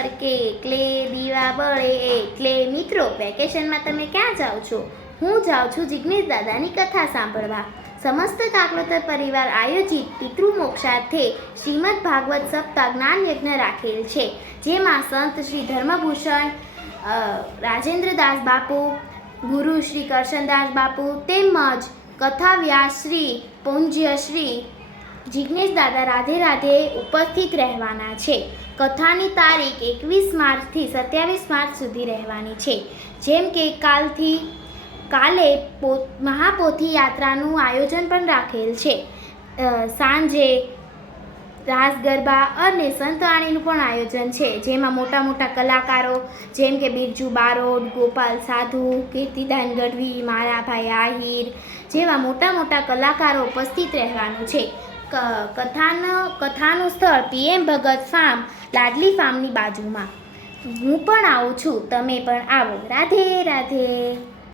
તડકે ક્લે દીવા બળે એટલે મિત્રો વેકેશનમાં તમે ક્યાં જાઓ છો? હું જાઉં છું જિગ્નેશ દાદાની કથા સાંભળવા. સમસ્ત કાકલોતર પરિવાર આયોજિત પિતૃમોક્ષાર્થે શ્રીમદ ભાગવત સપ્તાહ જ્ઞાન યજ્ઞ રાખેલ છે, જેમાં સંત શ્રી ધર્મભૂષણ રાજેન્દ્રદાસ બાપુ, ગુરુ શ્રી કરશનદાસ બાપુ તેમજ કથા વ્યાસ શ્રી પૂજ્ય શ્રી જિગ્નેશ દાદા રાધે રાધે ઉપસ્થિત રહેવાના છે. કથાની તારીખ 21 માર્ચથી 27 માર્ચ સુધી રહેવાની છે. જેમ કે કાલે મહાપોથી યાત્રાનું આયોજન પણ રાખેલ છે. સાંજે રાસ ગરબા અને સંતવાણીનું પણ આયોજન છે, જેમાં મોટા મોટા કલાકારો જેમ કે બિરજુ બારોટ, ગોપાલ સાધુ, કીર્તિદાન ગઢવી, મારાભાઈ આહિર જેવા મોટા મોટા કલાકારો ઉપસ્થિત રહેવાનું છે. કથાનું સ્થળ PM ભગત ફાર્મ, લાડલી ફાર્મની બાજુમાં. હું પણ આવું છું, તમે પણ આવો. રાધે રાધે.